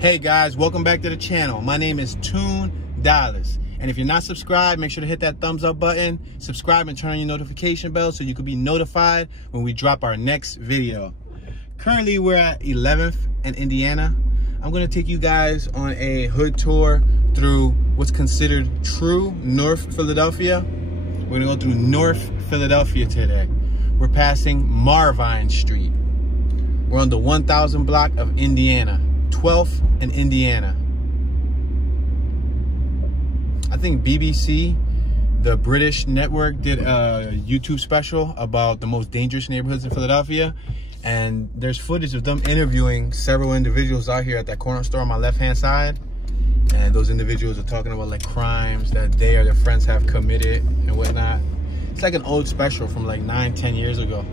Hey guys, welcome back to the channel. My name is Toon Dollars. And if you're not subscribed, make sure to hit that thumbs up button, subscribe and turn on your notification bell so you can be notified when we drop our next video. Currently, we're at 11th and Indiana. I'm gonna take you guys on a hood tour through what's considered true North Philadelphia. We're gonna go through North Philadelphia today. We're passing Marvine Street. We're on the 1000 block of Indiana, 12th and Indiana. I think BBC, the British network, did a YouTube special about the most dangerous neighborhoods in Philadelphia. And there's footage of them interviewing several individuals out here at that corner store on my left-hand side. And those individuals are talking about like crimes that they or their friends have committed and whatnot. It's like an old special from like 9-10 years ago.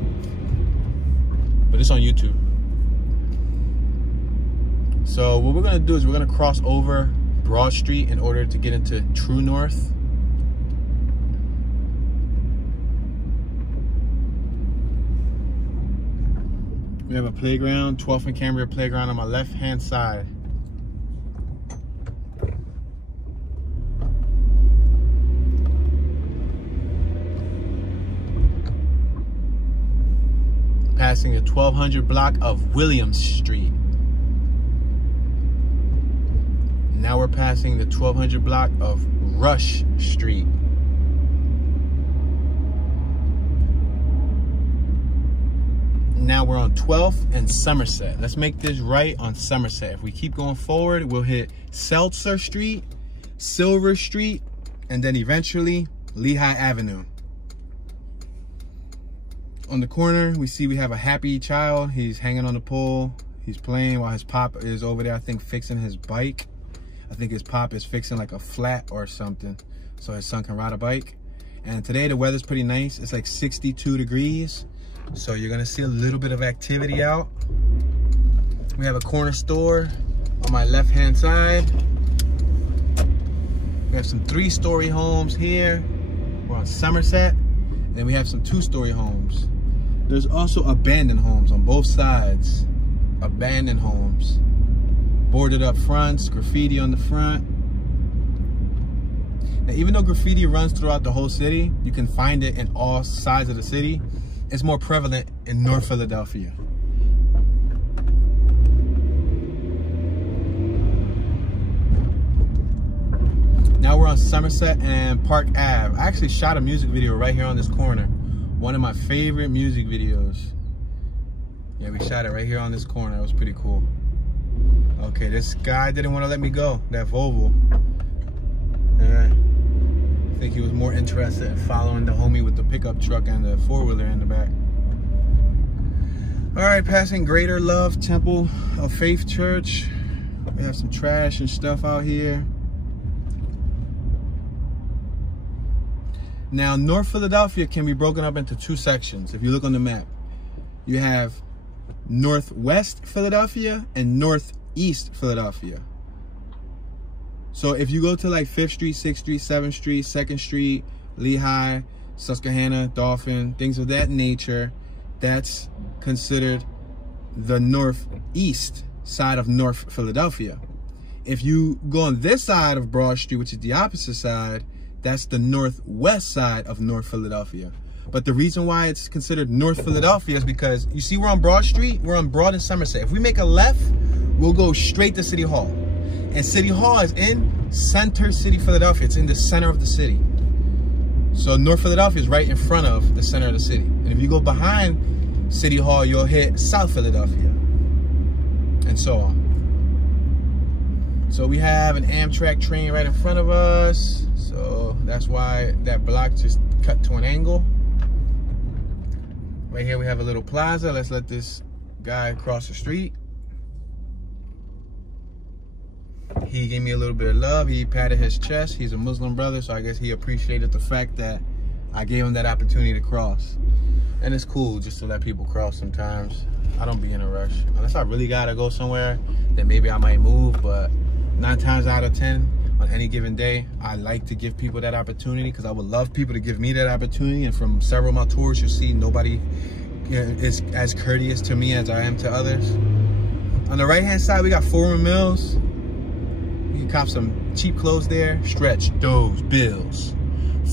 But it's on YouTube. So what we're gonna do is we're gonna cross over Broad Street in order to get into True North. We have a playground, 12th and Cambria playground on my left-hand side. Passing the 1200 block of Williams Street. Now we're passing the 1200 block of Rush Street. Now we're on 12th and Summerset. Let's make this right on Summerset. If we keep going forward, we'll hit Seltzer Street, Silver Street, and then eventually Lehigh Avenue. On the corner, we see we have a happy child. He's hanging on the pole. He's playing while his pop is over there, I think, fixing his bike. I think his pop is fixing like a flat or something so his son can ride a bike. And today the weather's pretty nice. It's like 62 degrees. So you're gonna see a little bit of activity out. We have a corner store on my left-hand side. We have some 3-story homes here. We're on Summerset. And then we have some 2-story homes. There's also abandoned homes on both sides. Abandoned homes. Boarded up fronts, graffiti on the front. Now, even though graffiti runs throughout the whole city, you can find it in all sides of the city. It's more prevalent in North Philadelphia. Now we're on Summerset and Park Ave. I actually shot a music video right here on this corner. One of my favorite music videos. Yeah, we shot it right here on this corner. It was pretty cool. Okay, this guy didn't want to let me go, that Volvo. I think he was more interested in following the homie with the pickup truck and the 4-wheeler in the back. All right, passing Greater Love Temple of Faith Church. We have some trash and stuff out here. Now, North Philadelphia can be broken up into 2 sections. If you look on the map, you have Northwest Philadelphia and Northeast Philadelphia. So if you go to like 5th Street, 6th Street, 7th Street, 2nd Street, Lehigh, Susquehanna, Dauphin, things of that nature, that's considered the northeast side of North Philadelphia. If you go on this side of Broad Street, which is the opposite side, that's the northwest side of North Philadelphia. But the reason why it's considered North Philadelphia is because, you see we're on Broad Street, we're on Broad and Summerset. If we make a left, we'll go straight to City Hall. And City Hall is in Center City, Philadelphia. It's in the center of the city. So North Philadelphia is right in front of the center of the city. And if you go behind City Hall, you'll hit South Philadelphia. And so on. So we have an Amtrak train right in front of us. So that's why that block just cut to an angle. Right here we have a little plaza. Let's let this guy cross the street. He gave me a little bit of love. He patted his chest. He's a Muslim brother, so I guess he appreciated the fact that I gave him that opportunity to cross. And it's cool just to let people cross sometimes. I don't be in a rush. Unless I really gotta go somewhere, then maybe I might move, but 9 times out of 10, on any given day, I like to give people that opportunity because I would love people to give me that opportunity. And from several of my tours, you'll see nobody is as courteous to me as I am to others. On the right-hand side, we got Foreman Mills. You can cop some cheap clothes there. Stretch those bills.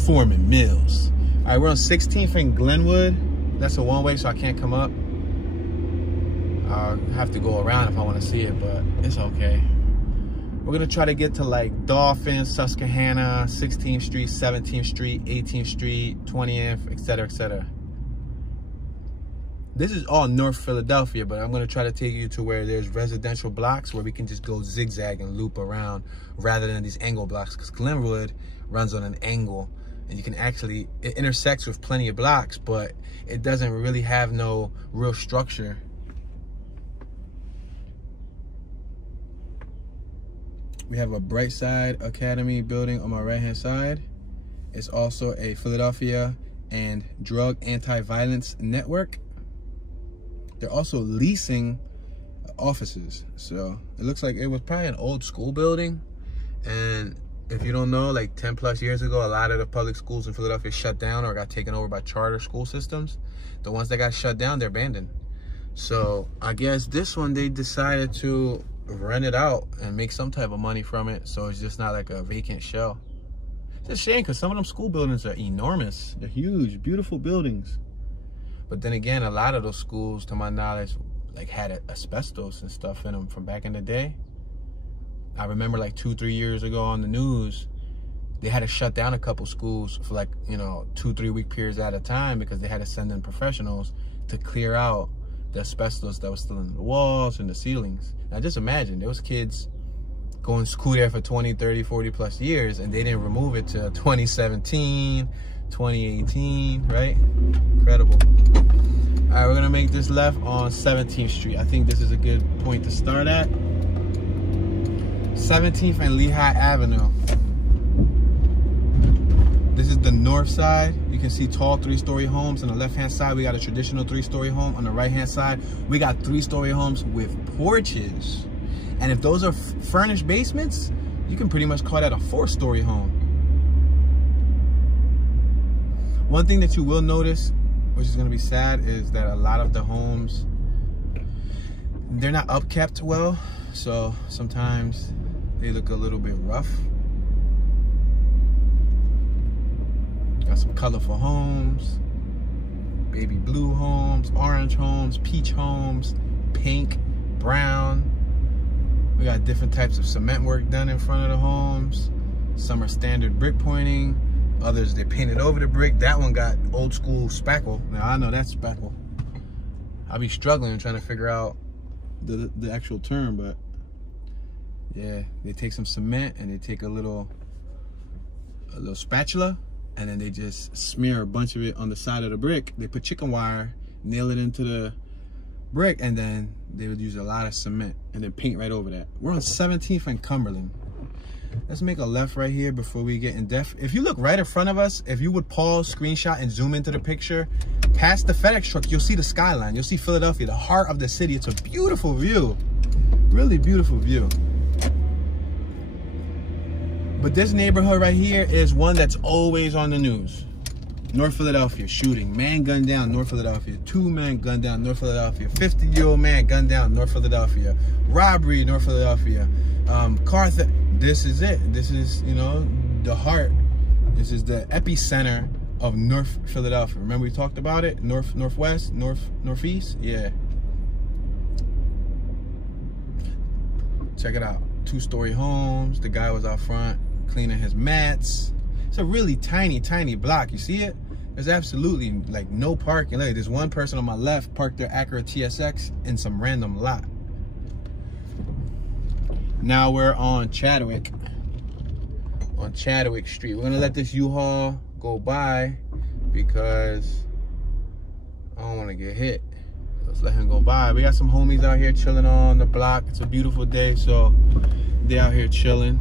Foreman Mills. All right, we're on 16th and Glenwood. That's a one-way, so I can't come up. I'll have to go around if I want to see it, but it's okay. We're gonna try to get to like Dauphin, Susquehanna, 16th Street, 17th Street, 18th Street, 20th, etc., etc. This is all North Philadelphia, but I'm gonna try to take you to where there's residential blocks where we can just go zigzag and loop around rather than these angle blocks, because Glenwood runs on an angle and you can actually, it intersects with plenty of blocks, but it doesn't really have no real structure. We have a Brightside Academy building on my right-hand side. It's also a Philadelphia and drug anti-violence network. They're also leasing offices. So it looks like it was probably an old school building. And if you don't know, like 10 plus years ago, a lot of the public schools in Philadelphia shut down or got taken over by charter school systems. The ones that got shut down, they're abandoned. So I guess this one, they decided to rent it out and make some type of money from it, so it's just not like a vacant shell. It's a shame because some of them school buildings are enormous. They're huge, beautiful buildings. But then again, a lot of those schools, to my knowledge, like had asbestos and stuff in them from back in the day. I remember like 2-3 years ago on the news, they had to shut down a couple schools for like, you know, 2-3 week periods at a time because they had to send in professionals to clear out the asbestos that was still in the walls and the ceilings. Now just imagine, there was kids going to school there for 20, 30, 40 plus years and they didn't remove it till 2017, 2018, right? Incredible. All right, we're gonna make this left on 17th Street. I think this is a good point to start at. 17th and Lehigh Avenue. This is the north side. You can see tall 3-story homes. On the left-hand side, we got a traditional 3-story home. On the right-hand side, we got 3-story homes with porches. And if those are furnished basements, you can pretty much call that a 4-story home. One thing that you will notice, which is gonna be sad, is that a lot of the homes, they're not upkept well. So sometimes they look a little bit rough. Got some colorful homes, baby blue homes, orange homes, peach homes, pink, brown. We got different types of cement work done in front of the homes. Some are standard brick pointing. Others, they painted over the brick. That one got old school spackle. Now I know that's spackle. I'll be struggling trying to figure out the actual term, but yeah, they take some cement and they take a little spatula, and then they just smear a bunch of it on the side of the brick. They put chicken wire, nail it into the brick, and then they would use a lot of cement and then paint right over that. We're on 17th and Cumberland. Let's make a left right here before we get in depth. If you look right in front of us, if you would pause, screenshot, and zoom into the picture, past the FedEx truck, you'll see the skyline. You'll see Philadelphia, the heart of the city. It's a beautiful view, really beautiful view. But this neighborhood right here is one that's always on the news. North Philadelphia shooting, man gunned down, North Philadelphia. 2 men gunned down, North Philadelphia. 50-year-old man gunned down, North Philadelphia. Robbery, North Philadelphia. Car theft. This is it. This is, you know, the heart. This is the epicenter of North Philadelphia. Remember we talked about it? Northwest, northeast? Yeah. Check it out. 2-story homes. The guy was out front cleaning his mats. It's a really tiny, tiny block. You see it? There's absolutely like no parking. Look, there's one person on my left parked their Acura TSX in some random lot. Now we're on Chadwick Street. We're gonna let this U-Haul go by because I don't want to get hit. Let's let him go by. We got some homies out here chilling on the block. It's a beautiful day, so they out here chilling.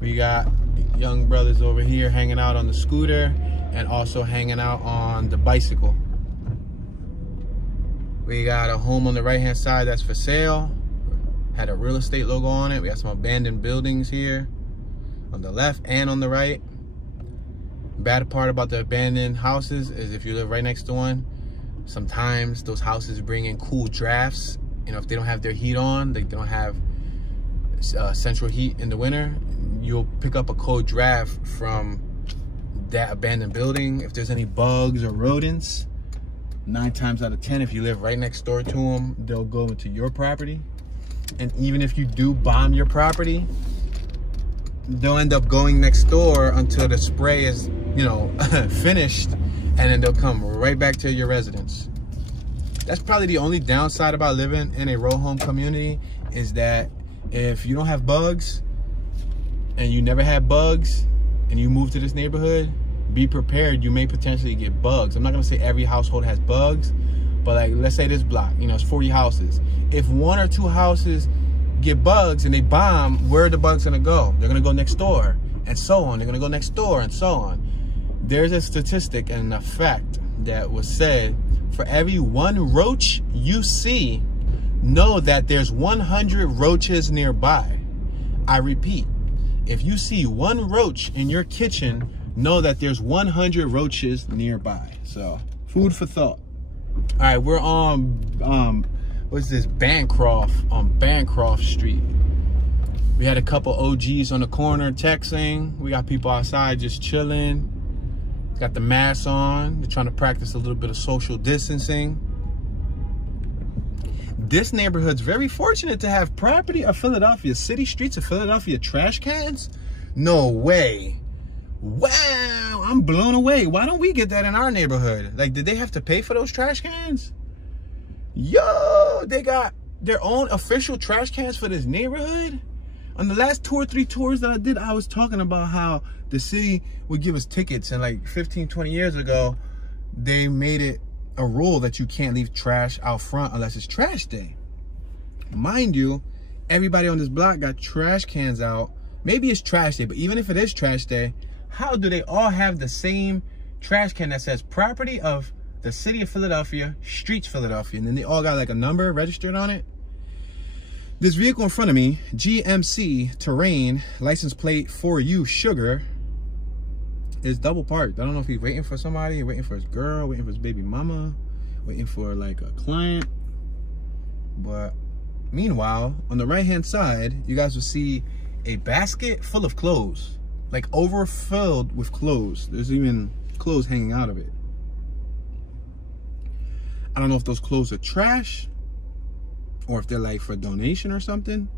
We got young brothers over here hanging out on the scooter and also hanging out on the bicycle. We got a home on the right-hand side that's for sale. Had a real estate logo on it. We got some abandoned buildings here on the left and on the right. Bad part about the abandoned houses is if you live right next to one, Sometimes those houses bring in cool drafts. You know, if they don't have their heat on, they don't have central heat in the winter, you'll pick up a cold draft from that abandoned building. If there's any bugs or rodents, 9 times out of 10, if you live right next door to them, they'll go into your property. And even if you do bomb your property, they'll end up going next door until the spray is, you know, finished, and then they'll come right back to your residence. That's probably the only downside about living in a row home community, is that if you don't have bugs and you never had bugs and you move to this neighborhood, be prepared, you may potentially get bugs. I'm not gonna say every household has bugs, but like, let's say this block, you know, it's 40 houses. If 1 or 2 houses get bugs and they bomb, where are the bugs gonna go? They're gonna go next door, and so on. They're gonna go next door, and so on. There's a statistic and a fact that was said: for every 1 roach you see, know that there's 100 roaches nearby. I repeat, if you see 1 roach in your kitchen, know that there's 100 roaches nearby. So, food for thought. All right, we're on what's this, Bancroft, on Bancroft Street. We had a couple OGs on the corner texting. We got people outside just chilling. Got the masks on. They're trying to practice a little bit of social distancing. This neighborhood's very fortunate to have property of Philadelphia, city streets of Philadelphia trash cans. No way. Wow, I'm blown away. Why don't we get that in our neighborhood? Like, did they have to pay for those trash cans? Yo, they got their own official trash cans for this neighborhood? On the last 2 or 3 tours that I did, I was talking about how the city would give us tickets, and like 15, 20 years ago, they made it a rule that you can't leave trash out front unless it's trash day. Mind you, everybody on this block got trash cans out. Maybe it's trash day, but even if it is trash day, how do they all have the same trash can that says property of the city of Philadelphia, streets Philadelphia, and then they all got like a number registered on it? This vehicle in front of me, GMC Terrain, license plate 4U Sugar, is double parked. I don't know if he's waiting for somebody, waiting for his girl, waiting for his baby mama, waiting for like a client. But meanwhile, on the right-hand side, you guys will see a basket full of clothes, like overfilled with clothes. There's even clothes hanging out of it. I don't know if those clothes are trash or if they're like for donation or something,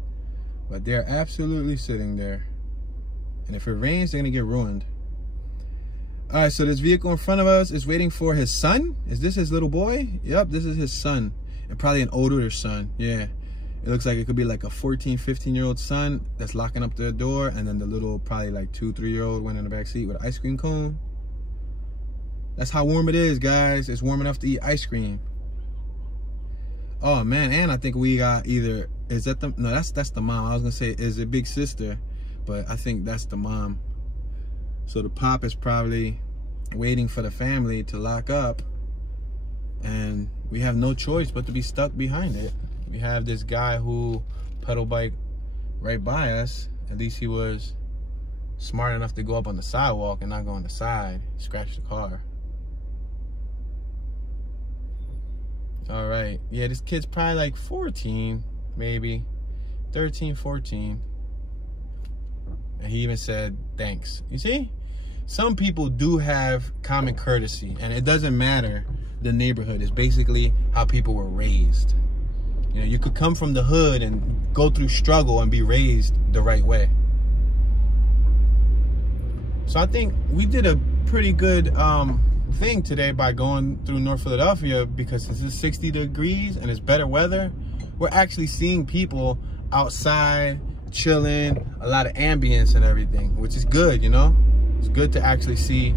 but they're absolutely sitting there. And if it rains, they're gonna get ruined. All right, so this vehicle in front of us is waiting for his son. Is this his little boy? Yep, this is his son, and probably an older son. Yeah, it looks like it could be like a 14, 15-year-old son that's locking up the door, and then the little probably like 2, 3-year-old went in the back seat with an ice cream cone. That's how warm it is, guys. It's warm enough to eat ice cream. Oh man, and I think we got either, is that the, no, that's the mom. I was gonna say, is it big sister, but I think that's the mom. So the pop is probably waiting for the family to lock up, and we have no choice but to be stuck behind it. We have this guy who pedal bike right by us. At least he was smart enough to go up on the sidewalk and not go on the side, scratch the car. All right, yeah, this kid's probably like 14, maybe 13, 14. And he even said, thanks. You see? Some people do have common courtesy, and it doesn't matter the neighborhood. It's basically how people were raised. You know, you could come from the hood and go through struggle and be raised the right way. So I think we did a pretty good thing today by going through North Philadelphia, because since it's 60 degrees and it's better weather, we're actually seeing people outside chilling, a lot of ambience and everything, which is good, you know? It's good to actually see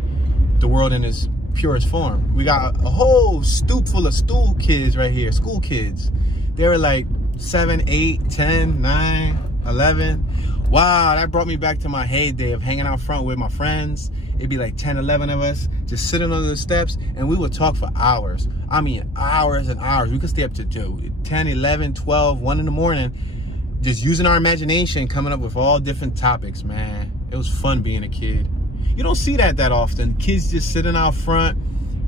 the world in its purest form. We got a whole stoop full of stool kids right here, school kids. They were like 7, 8, 10, 9, 11. Wow, that brought me back to my heyday of hanging out front with my friends. It'd be like 10, 11 of us just sitting on the steps, and we would talk for hours. I mean, hours and hours. We could stay up to 10, 11, 12, 1 in the morning, just using our imagination, coming up with all different topics, man. It was fun being a kid. You don't see that often. Kids just sitting out front,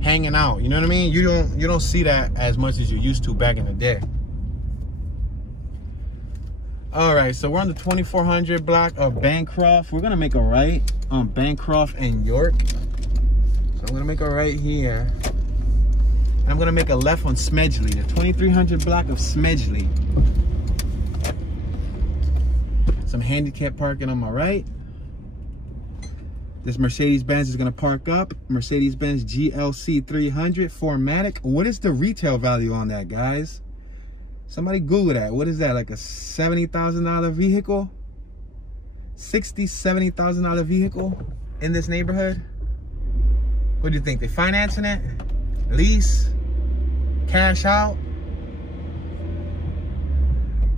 hanging out. You know what I mean? You don't see that as much as you used to back in the day. All right, so we're on the 2400 block of Bancroft. We're gonna make a right on Bancroft and York. So I'm gonna make a right here. And I'm gonna make a left on Smedgley, the 2300 block of Smedgley. Some handicap parking on my right. This Mercedes-Benz is gonna park up. Mercedes-Benz GLC 300 4MATIC. What is the retail value on that, guys? Somebody Google that. What is that, like a $70,000 vehicle? $60,000, $70,000 vehicle in this neighborhood? What do you think? They financing it? Lease? Cash out?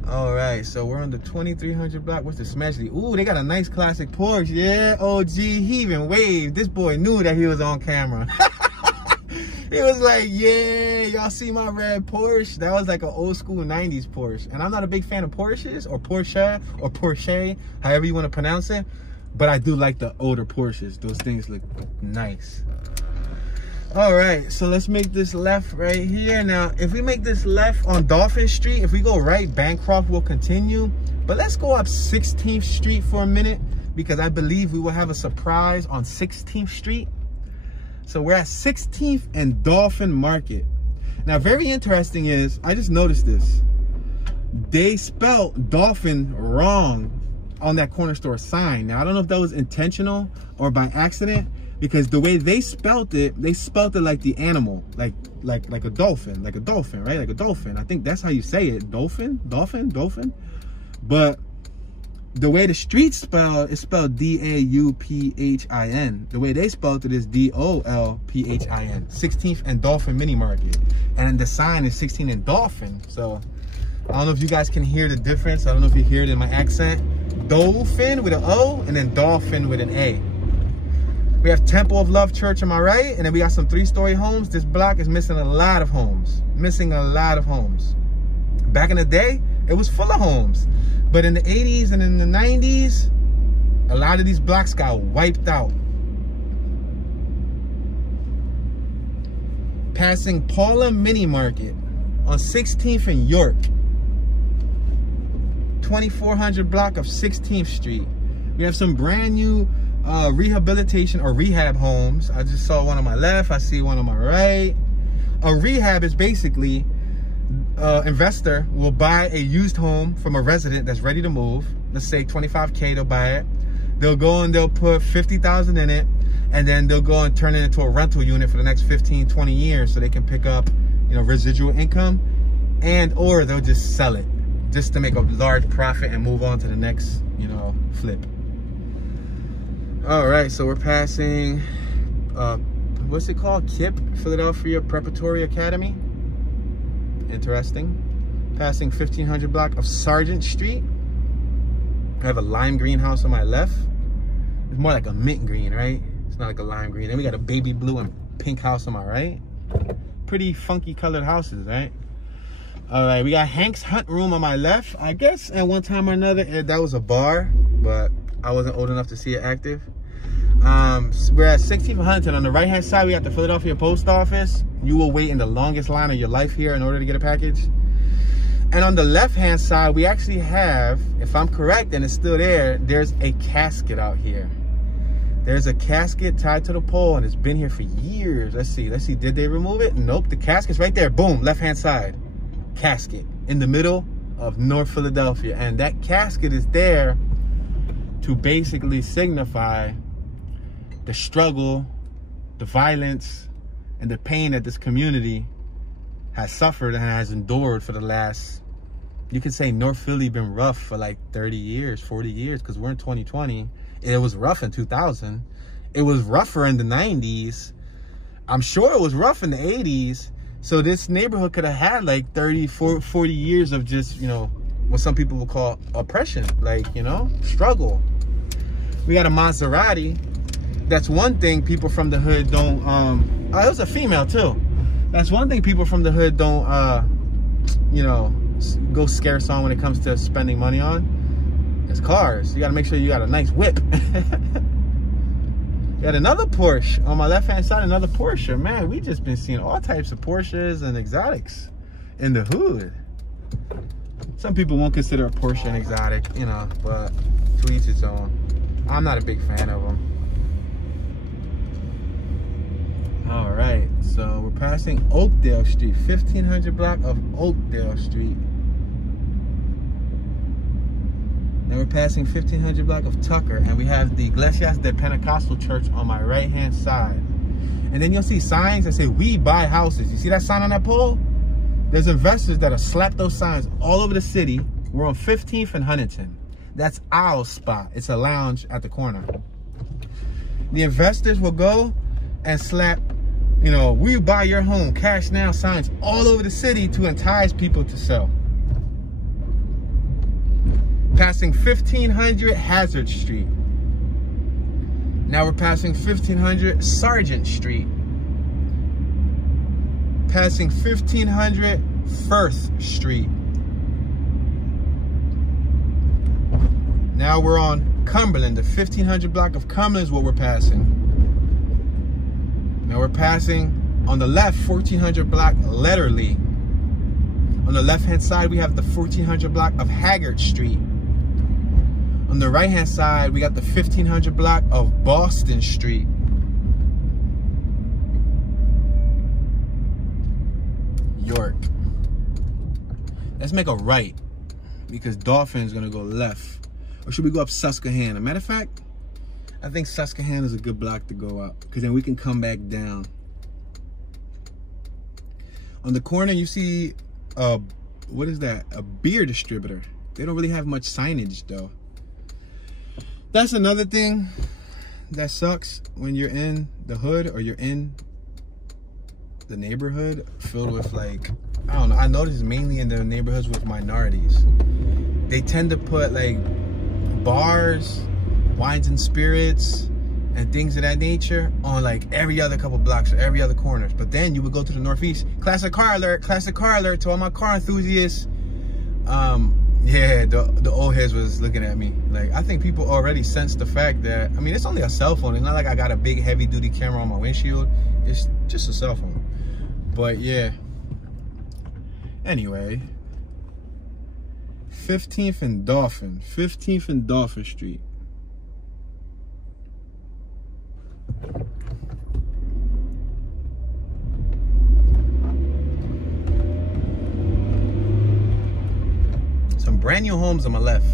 All right, so we're on the 2300 block. What's the Smedgley? Ooh, they got a nice classic Porsche. Yeah, OG, he even waved. This boy knew that he was on camera. He was like, yeah, y'all see my red Porsche? That was like an old school 90s Porsche. And I'm not a big fan of Porsches or Porsche, however you want to pronounce it. But I do like the older Porsches. Those things look nice. All right, so let's make this left right here. Now, if we make this left on Dolphin Street, if we go right, Bancroft will continue. But let's go up 16th Street for a minute, because I believe we will have a surprise on 16th Street. So we're at 16th and Dolphin Market. Now, very interesting is, I just noticed this. They spelled Dolphin wrong on that corner store sign. Now, I don't know if that was intentional or by accident, because the way they spelled it like the animal, like a dolphin, right? Like a dolphin. I think that's how you say it. Dolphin. But the way the street spelled, it's spelled D-A-U-P-H-I-N. The way they spelled it is D-O-L-P-H-I-N. 16th and Dolphin Mini Market. And the sign is 16 and Dolphin. So I don't know if you guys can hear the difference. I don't know if you hear it in my accent. Dolphin with an O and then Dolphin with an A. We have Temple of Love Church on my right, and then we got some 3-story homes. This block is missing a lot of homes. Back in the day, it was full of homes. But in the 80s and in the 90s, a lot of these blocks got wiped out. Passing Paula Mini Market on 16th and York. 2400 block of 16th Street. We have some brand new rehabilitation or rehab homes. I just saw one on my left. I see one on my right. A rehab is basically investor will buy a used home from a resident that's ready to move. Let's say $25K, they'll buy it. They'll go and they'll put $50,000 in it, and then they'll go and turn it into a rental unit for the next 15, 20 years so they can pick up, you know, residual income, and or they'll just sell it just to make a large profit and move on to the next, you know, flip. All right, so we're passing, what's it called? KIP, Philadelphia Preparatory Academy. Interesting. Passing 1500 block of Sargent Street. I have a lime green house on my left. It's more like a mint green, right? It's not like a lime green. Then we got a baby blue and pink house on my right. Pretty funky colored houses, right? All right, we got Hank's Hunt Room on my left. I guess at one time or another, that was a bar, but I wasn't old enough to see it active. We're at 16th and Huntington. On the right hand side, we got the Philadelphia Post Office. You will wait in the longest line of your life here in order to get a package. And on the left hand side, we actually have, if I'm correct and it's still there, there's a casket out here. There's a casket tied to the pole, and it's been here for years. Let's see, did they remove it? Nope, the casket's right there. Boom, left hand side. Casket in the middle of North Philadelphia. And that casket is there to basically signify the struggle, the violence, and the pain that this community has suffered and has endured for the last, you could say North Philly been rough for like 30 years, 40 years, because we're in 2020. It was rough in 2000. It was rougher in the 90s. I'm sure it was rough in the 80s. So this neighborhood could have had like 30, 40 years of just, you know, what some people would call oppression, like, you know, struggle. We got a Maserati. That's one thing people from the hood don't, oh, it was a female too. That's one thing people from the hood don't, you know, go scarce on when it comes to spending money on. It's cars. You gotta make sure you got a nice whip. Got another Porsche on my left-hand side, another Porsche. Man, we just been seeing all types of Porsches and exotics in the hood. Some people won't consider a Porsche an exotic, you know, but to each its own. I'm not a big fan of them. All right, so we're passing Oakdale Street, 1500 block of Oakdale Street. Then we're passing 1500 block of Tucker, and we have the Iglesias de Pentecostal Church on my right-hand side. And then you'll see signs that say, "We buy houses." You see that sign on that pole? There's investors that have slapped those signs all over the city. We're on 15th and Huntington. That's our spot. It's a lounge at the corner. The investors will go and slap, you know, "We buy your home, cash now" signs all over the city to entice people to sell. Passing 1500 Hazard Street. Now we're passing 1500 Sargent Street. Passing 1500 Firth Street. Now we're on Cumberland. The 1500 block of Cumberland is what we're passing. Now we're passing on the left 1400 block Letterly. On the left hand side we have the 1400 block of Haggard Street. On the right hand side we got the 1500 block of Boston Street. York. Let's make a right because Dauphin's gonna go left. Or should we go up Susquehanna? Matter of fact, I think Susquehanna is a good block to go up because then we can come back down. On the corner you see what is that? A beer distributor. They don't really have much signage though. That's another thing that sucks when you're in the hood or you're in the neighborhood filled with, like, I don't know, I noticed mainly in the neighborhoods with minorities. They tend to put like bars, wines and spirits, and things of that nature on like every other couple blocks or every other corners. But then you would go to the Northeast. Classic car alert to all my car enthusiasts. Yeah, the old heads was looking at me. Like, I think people already sense the fact that, I mean, it's only a cell phone. It's not like I got a big heavy duty camera on my windshield. It's just a cell phone. But yeah. Anyway. 15th and Dauphin. 15th and Dauphin Street. Some brand new homes on my left.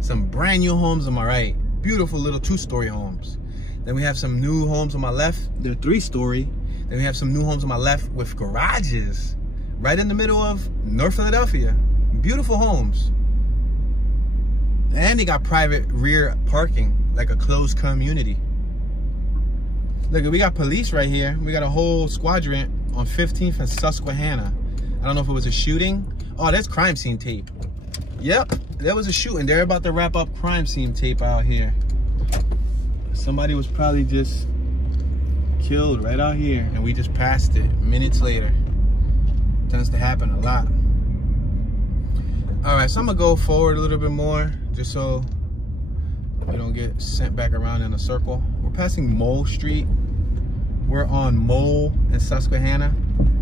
Some brand new homes on my right. Beautiful little 2-story homes. Then we have some new homes on my left. They're 3-story. Then we have some new homes on my left with garages. Right in the middle of North Philadelphia. Beautiful homes. And they got private rear parking, like a closed community. Look, we got police right here. We got a whole squadron on 15th and Susquehanna. I don't know if it was a shooting. Oh, that's crime scene tape. Yep, there was a shooting. They're about to wrap up crime scene tape out here. Somebody was probably just killed right out here, and we just passed it minutes later. Tends to happen a lot. All right, so I'm gonna go forward a little bit more just so we don't get sent back around in a circle. We're passing Mole Street. We're on Mole and Susquehanna.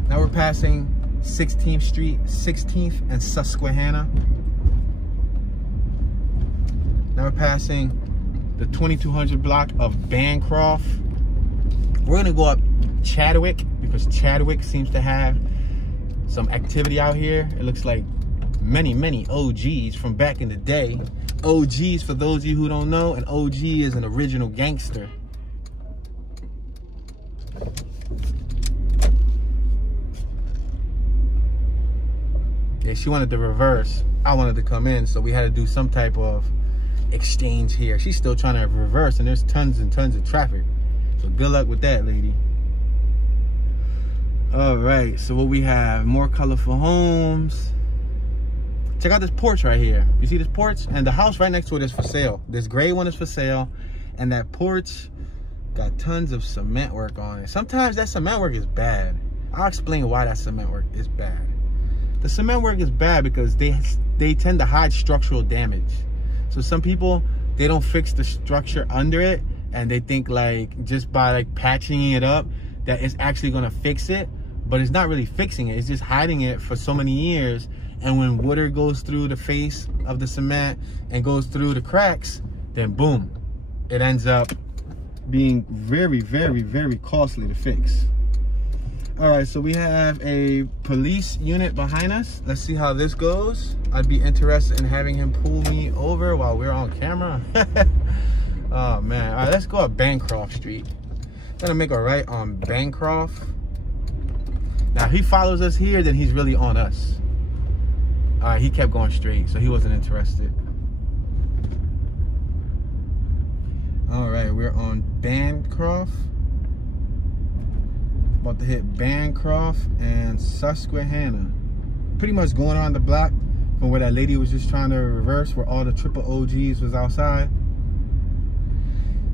Now we're passing 16th Street, 16th and Susquehanna. Now we're passing the 2200 block of Bancroft. We're gonna go up Chadwick because Chadwick seems to have some activity out here. It looks like many OGs from back in the day. OGs, for those of you who don't know, an OG is an original gangster. Yeah, she wanted to reverse. I wanted to come in, so we had to do some type of exchange here. She's still trying to reverse, and there's tons and tons of traffic. So good luck with that, lady. All right, so what we have, more colorful homes. Check out this porch right here. You see this porch? And the house right next to it is for sale. This gray one is for sale, and that porch got tons of cement work on it. Sometimes that cement work is bad. I'll explain why that cement work is bad. The cement work is bad because they tend to hide structural damage. So some people, they don't fix the structure under it, and they think like just by like patching it up that it's actually gonna fix it, but it's not really fixing it. It's just hiding it for so many years. And when water goes through the face of the cement and goes through the cracks, then boom, it ends up being very, very, very costly to fix. All right, so we have a police unit behind us. Let's see how this goes. I'd be interested in having him pull me over while we're on camera. Oh man, all right, let's go up Bancroft Street. Gonna make a right on Bancroft. Now, if he follows us here, then he's really on us. All right, he kept going straight, so he wasn't interested. All right, we're on Bancroft. About to hit Bancroft and Susquehanna. Pretty much going on the block from where that lady was just trying to reverse, where all the triple OGs was outside.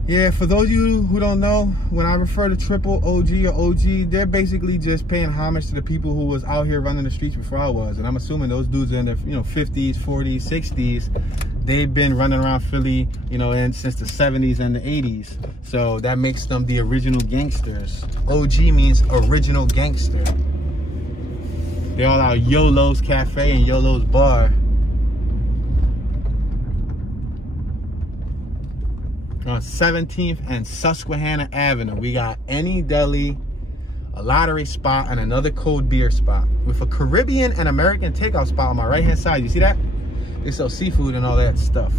Yeah, for those of you who don't know, when I refer to triple OG or OG, they're basically just paying homage to the people who was out here running the streets before I was. And I'm assuming those dudes are in their 50s, 40s, 60s. They've been running around Philly, since the 70s and the 80s. So that makes them the original gangsters. OG means original gangster. They're all out YOLO's Cafe and YOLO's Bar. On 17th and Susquehanna Avenue, we got any deli, a lottery spot, and another cold beer spot with a Caribbean and American takeout spot on my right-hand side. You see that? They sell seafood and all that stuff.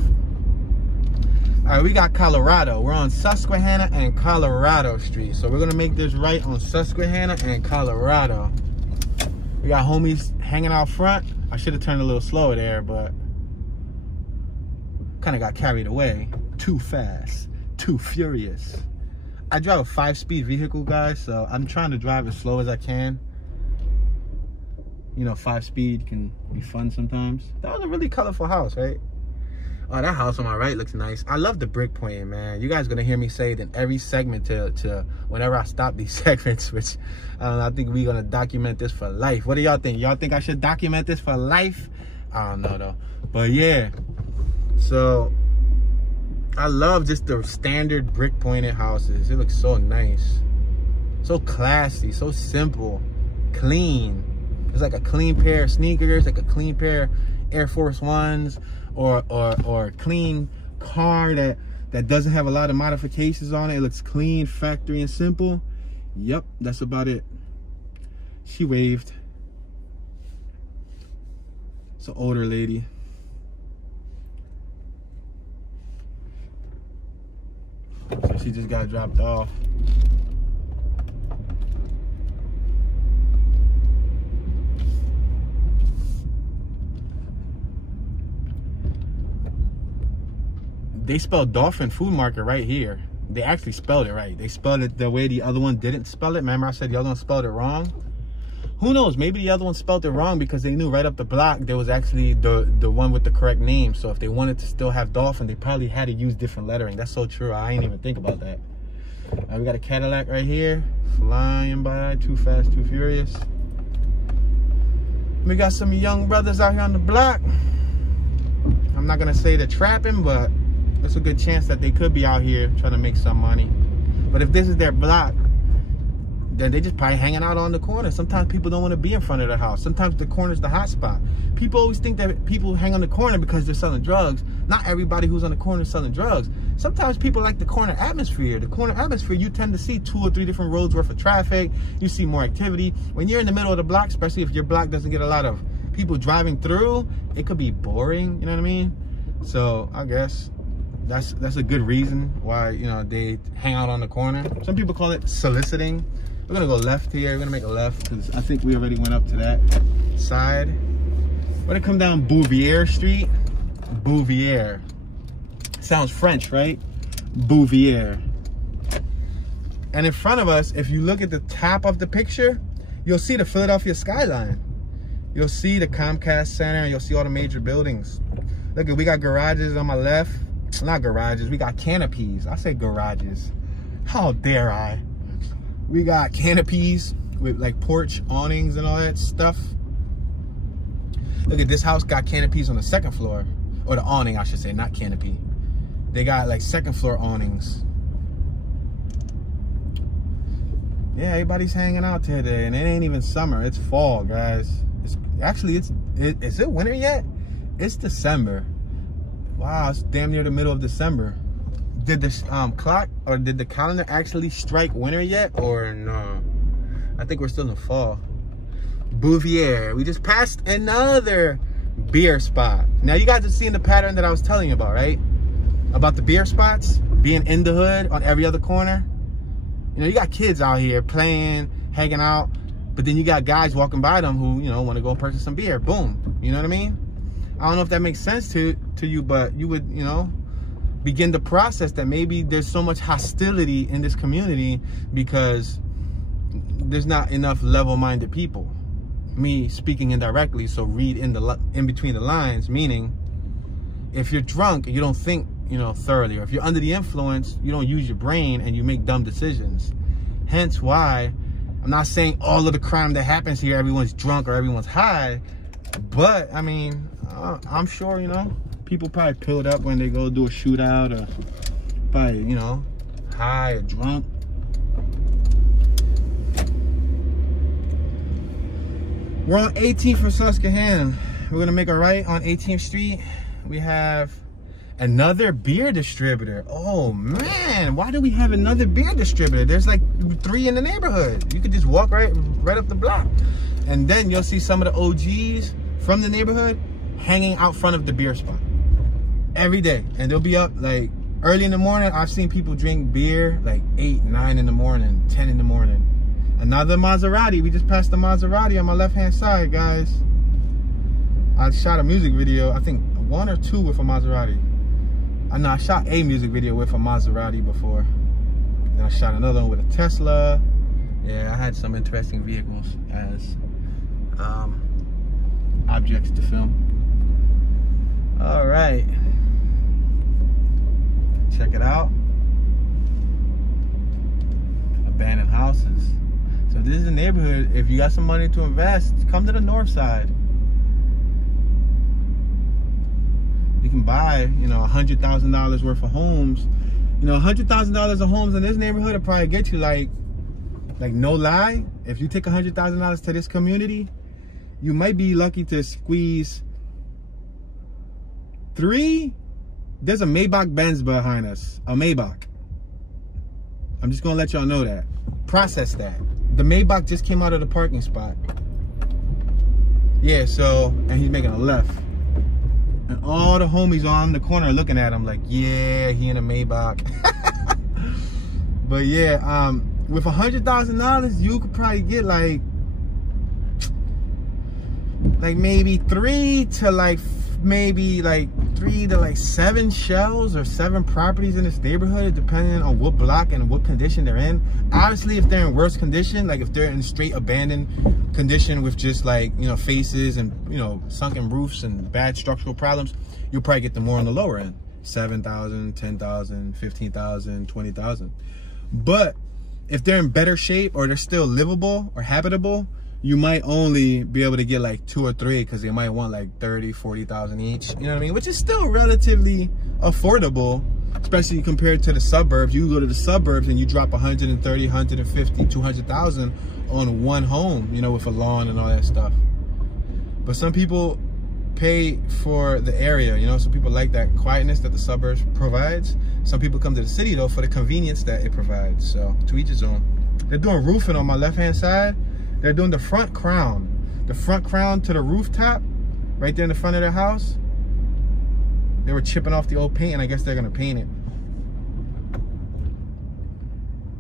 All right, we got Colorado. We're on Susquehanna and Colorado Street. So we're gonna make this right on Susquehanna and Colorado. We got homies hanging out front. I should have turned a little slower there, but kind of got carried away. Too fast, too furious. I drive a 5-speed vehicle, guys, so I'm trying to drive as slow as I can. 5-speed can be fun sometimes. That was a really colorful house, right? Oh, that house on my right looks nice. I love the brick pointing, man. You guys are gonna hear me say it in every segment to whenever I stop these segments, which I think we're gonna document this for life. What do y'all think? Y'all think I should document this for life? I don't know though. But yeah, so I love just the standard brick pointed houses. It looks so nice, so classy, so simple, clean. It's like a clean pair of sneakers, like a clean pair of Air Force Ones, or a clean car that doesn't have a lot of modifications on it. It looks clean, factory, and simple. Yep, that's about it. She waved. It's an older lady. So she just got dropped off. They spelled Dolphin Food Market right here. They actually spelled it right. They spelled it the way the other one didn't spell it. Remember I said the other one spelled it wrong? Who knows? Maybe the other one spelled it wrong because they knew right up the block there was actually the one with the correct name. So if they wanted to still have Dolphin, they probably had to use different lettering. That's so true. I ain't even think about that. We got a Cadillac right here. Flying by. Too fast, too furious. We got some young brothers out here on the block. I'm not going to say they're trapping, but there's a good chance that they could be out here trying to make some money. But if this is their block, then they just probably hanging out on the corner. Sometimes people don't want to be in front of their house. Sometimes the corner's the hot spot. People always think that people hang on the corner because they're selling drugs. Not everybody who's on the corner is selling drugs. Sometimes people like the corner atmosphere. The corner atmosphere, you tend to see 2 or 3 different roads worth of traffic. You see more activity. When you're in the middle of the block, especially if your block doesn't get a lot of people driving through, it could be boring, you know what I mean? So I guess that's a good reason why, they hang out on the corner. Some people call it soliciting. We're gonna go left here. We're gonna make a left because I think we already went up to that side. We're gonna come down Bouvier Street. Bouvier. Sounds French, right? Bouvier. And in front of us, if you look at the top of the picture, you'll see the Philadelphia skyline. You'll see the Comcast Center, and you'll see all the major buildings. Look, we got garages on my left. Not garages, we got canopies. I say garages. How dare I? We got canopies with like porch awnings and all that stuff. Look at this house, got canopies on the 2nd floor. Or the awning, I should say, not canopy. They got like 2nd floor awnings. Yeah, everybody's hanging out today, and it ain't even summer. It's fall, guys. Is it winter yet? It's December. Wow, it's damn near the middle of December. Did the clock or did the calendar actually strike winter yet, or no? I think we're still in fall. Bouvier. We just passed another beer spot. Now you guys have seen the pattern that I was telling you about, right? About the beer spots being in the hood on every other corner. You know, you got kids out here playing, hanging out, but then you got guys walking by them who, you know, want to go purchase some beer. Boom. You know what I mean? I don't know if that makes sense to you, but you would, you know, begin the process that maybe there's so much hostility in this community because there's not enough level-minded people. Me speaking indirectly, so read in between the lines, meaning if you're drunk, you don't think, you know, thoroughly, or if you're under the influence, you don't use your brain and you make dumb decisions. Hence why I'm not saying all of the crime that happens here, everyone's drunk or everyone's high, but I mean, I'm sure, you know, people probably pilled up when they go do a shootout, or probably, you know, high or drunk. We're on 18th from Susquehanna. We're gonna make a right on 18th Street. We have another beer distributor. Oh man, why do we have another beer distributor? There's like 3 in the neighborhood. You could just walk right up the block, and then you'll see some of the OGs from the neighborhood hanging out front of the beer spot every day, and they'll be up like early in the morning. I've seen people drink beer like 8, 9 in the morning, 10 in the morning. Another Maserati. We just passed the Maserati on my left-hand side, guys. I shot a music video, I think 1 or 2 with a Maserati. I shot a music video with a Maserati before. Then I shot another one with a Tesla. Yeah, I had some interesting vehicles as objects to film. All right, check it out. Abandoned houses. So this is a neighborhood. If you got some money to invest, come to the north side. You can buy, you know, $100,000 worth of homes. You know, $100,000 of homes in this neighborhood will probably get you like no lie. If you take $100,000 to this community, you might be lucky to squeeze 3. There's a Maybach Benz behind us. A Maybach. I'm just gonna let y'all know that. Process that. The Maybach just came out of the parking spot. Yeah, so, and he's making a left. And all the homies on the corner are looking at him like, yeah, he in a Maybach. But yeah, with $100,000, you could probably get like maybe 3 to maybe 3 to 7 shells or 7 properties in this neighborhood, depending on what block and what condition they're in. Obviously, if they're in worse condition, like if they're in straight abandoned condition with just faces and, you know, sunken roofs and bad structural problems, you'll probably get them more on the lower end. 7,000, 10,000, 15,000, 20,000. But if they're in better shape or they're still livable or habitable, you might only be able to get like 2 or 3 because they might want like 30, 40,000 each. You know what I mean? Which is still relatively affordable, especially compared to the suburbs. You go to the suburbs and you drop 130, 150, 200,000 on one home, you know, with a lawn and all that stuff. But some people pay for the area, you know, some people like that quietness that the suburbs provides. Some people come to the city though for the convenience that it provides. So to each his own. They're doing roofing on my left-hand side. They're doing the front crown. The front crown to the rooftop, right there in the front of their house. They were chipping off the old paint, and I guess they're gonna paint it.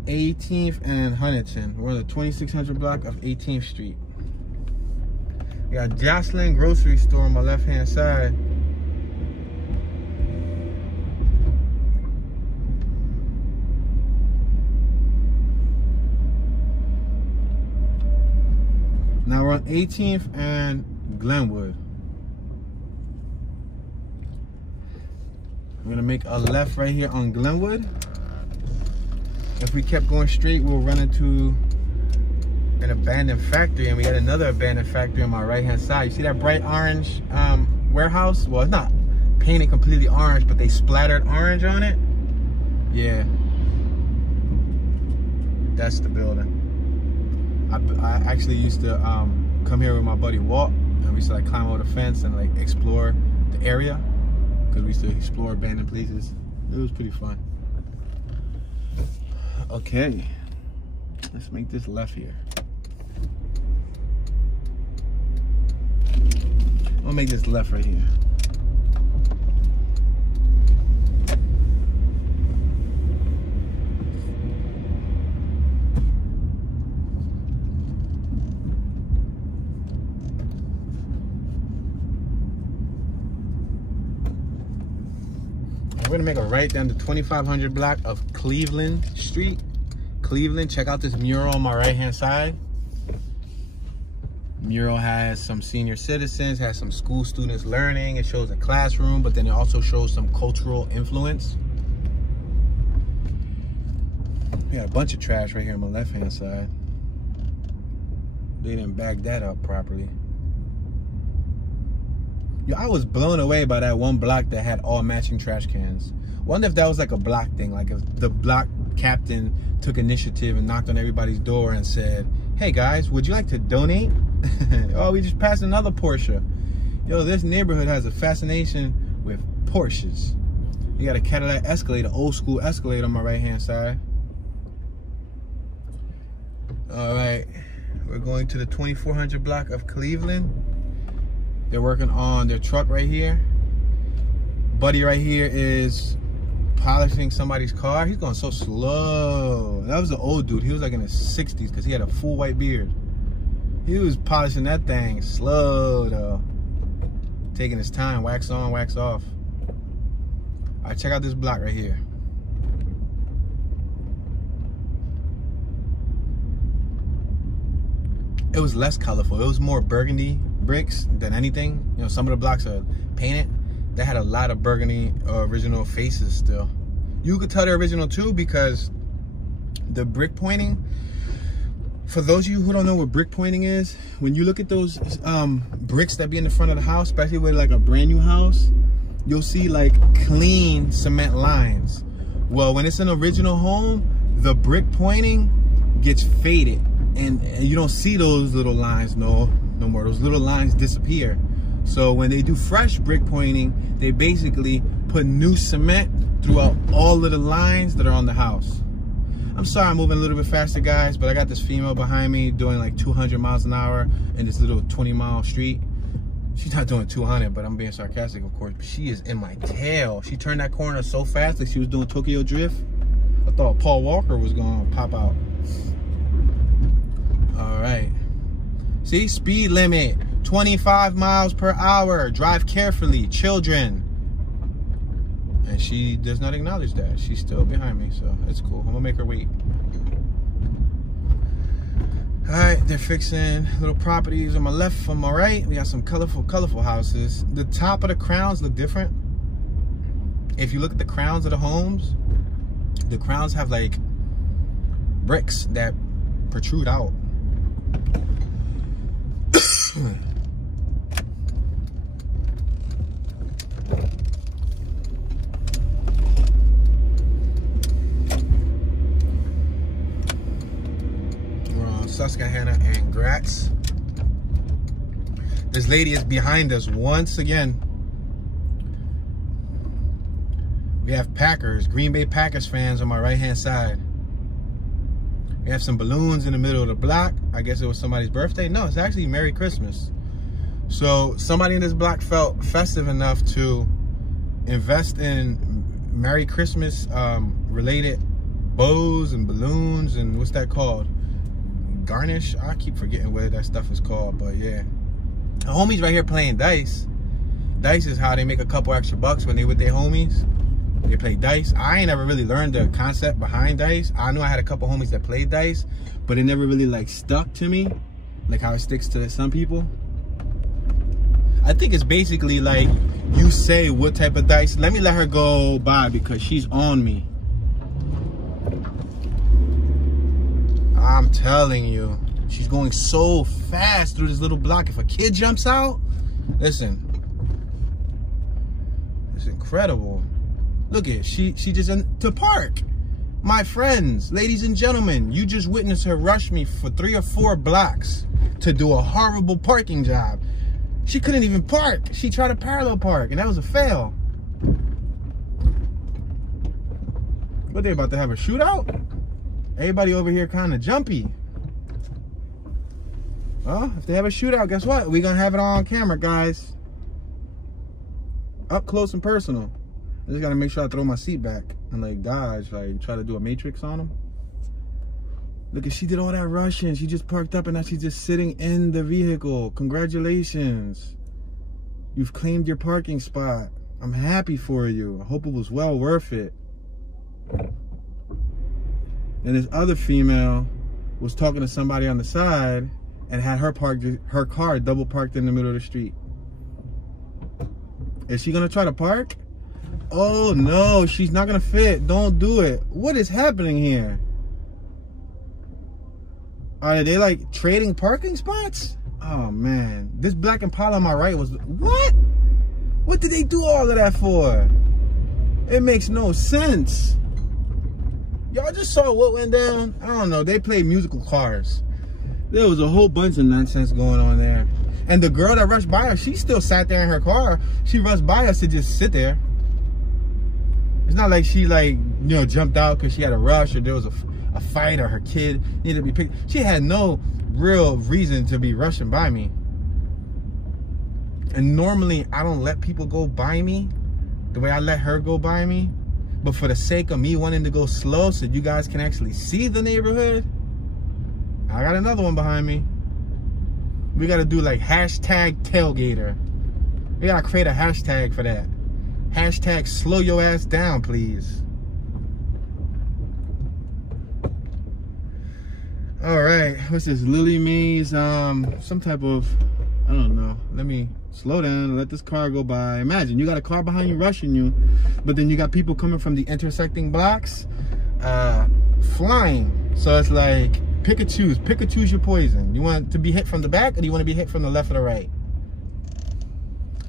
18th and Huntington. We're on the 2600 block of 18th Street. We got Jocelyn Grocery Store on my left-hand side. Now we're on 18th and Glenwood. We're gonna make a left right here on Glenwood. If we kept going straight, we'll run into an abandoned factory, and we got another abandoned factory on my right-hand side. You see that bright orange warehouse? Well, it's not painted completely orange, but they splattered orange on it. Yeah, that's the building. I actually used to come here with my buddy Walt, and we used to like climb over the fence and like explore the area, because we used to explore abandoned places. It was pretty fun. Okay, let's make this left here. I'm gonna make this left right here. We're gonna make a right down the 2500 block of Cleveland Street. Cleveland, check out this mural on my right hand side. Mural has some senior citizens, has some school students learning. It shows a classroom, but then it also shows some cultural influence. We got a bunch of trash right here on my left hand side. They didn't bag that up properly. Yo, I was blown away by that one block that had all matching trash cans. Wonder if that was like a block thing, like if the block captain took initiative and knocked on everybody's door and said, "Hey guys, would you like to donate?" Oh, we just passed another Porsche. Yo, this neighborhood has a fascination with Porsches. You got a Cadillac Escalade, an old school Escalade on my right hand side. All right, we're going to the 2400 block of Cleveland. They're working on their truck right here. Buddy right here is polishing somebody's car. He's going so slow. That was an old dude. He was like in his 60s because he had a full white beard. He was polishing that thing slow though. Taking his time, wax on, wax off. All right, check out this block right here. It was less colorful. It was more burgundy bricks than anything. You know, some of the blocks are painted. They had a lot of burgundy original faces still. You could tell they're original too because the brick pointing, for those of you who don't know what brick pointing is, when you look at those bricks that be in the front of the house, especially with like a brand new house, you'll see like clean cement lines. Well, when it's an original home, the brick pointing gets faded and you don't see those little lines no more. Those little lines disappear. So when they do fresh brick pointing, they basically put new cement throughout all of the lines that are on the house. I'm sorry I'm moving a little bit faster, guys, but I got this female behind me doing like 200 miles an hour in this little 20-mile street. She's not doing 200, but I'm being sarcastic, of course. But she is in my tail. She turned that corner so fast that she was doing Tokyo Drift. I thought Paul Walker was going to pop out. All right. See, speed limit, 25 miles per hour. Drive carefully, children. And she does not acknowledge that. She's still behind me, so it's cool. I'm gonna make her wait. All right, they're fixing little properties on my left, on my right. We got some colorful houses. The top of the crowns look different. If you look at the crowns of the homes, the crowns have like bricks that protrude out. Susquehanna and Gratz. This lady is behind us once again. We have Packers, Green Bay Packers fans on my right hand side. We have some balloons in the middle of the block. I guess it was somebody's birthday. No, it's actually Merry Christmas. So somebody in this block felt festive enough to invest in Merry Christmas related bows and balloons and what's that called? Garnish. I keep forgetting what that stuff is called, but yeah. The homies right here playing dice. Dice is how they make a couple extra bucks when they with their homies. They play dice. I ain't ever really learned the concept behind dice. I knew I had a couple homies that played dice, but it never really like stuck to me, like how it sticks to some people. I think it's basically like you say what type of dice. Let me let her go by because she's on me. I'm telling you, she's going so fast through this little block. If a kid jumps out, listen, it's incredible. Look at she just to park. My friends, ladies and gentlemen, you just witnessed her rush me for 3 or 4 blocks to do a horrible parking job. She couldn't even park. She tried to parallel park, and that was a fail. What, they about to have a shootout? Everybody over here kind of jumpy. Well, if they have a shootout, guess what? We're going to have it on camera, guys. Up close and personal. I just got to make sure I throw my seat back and like dodge, like try to do a matrix on them. Look, she did all that rushing. She just parked up and now she's just sitting in the vehicle. Congratulations. You've claimed your parking spot. I'm happy for you. I hope it was well worth it. And this other female was talking to somebody on the side and had her car double parked in the middle of the street. Is she gonna try to park? Oh no, she's not gonna fit. Don't do it. What is happening here? Are they like trading parking spots? Oh man, this black Impala on my right was, what? What did they do all of that for? It makes no sense. Y'all just saw what went down? I don't know, they played musical cars. There was a whole bunch of nonsense going on there. And the girl that rushed by her, she still sat there in her car. She rushed by us to just sit there. It's not like she jumped out because she had a rush or there was a fight or her kid needed to be picked. She had no real reason to be rushing by me. And normally I don't let people go by me the way I let her go by me. But for the sake of me wanting to go slow so you guys can actually see the neighborhood, I got another one behind me. We gotta do like hashtag tailgater. We gotta create a hashtag for that. Hashtag slow your ass down, please. All right, what's this? Lily Mays, some type of, I don't know. Let me slow down and let this car go by. Imagine you got a car behind you rushing you, but then you got people coming from the intersecting blocks, flying. So it's like, pick and choose your poison. You want to be hit from the back or do you want to be hit from the left or the right?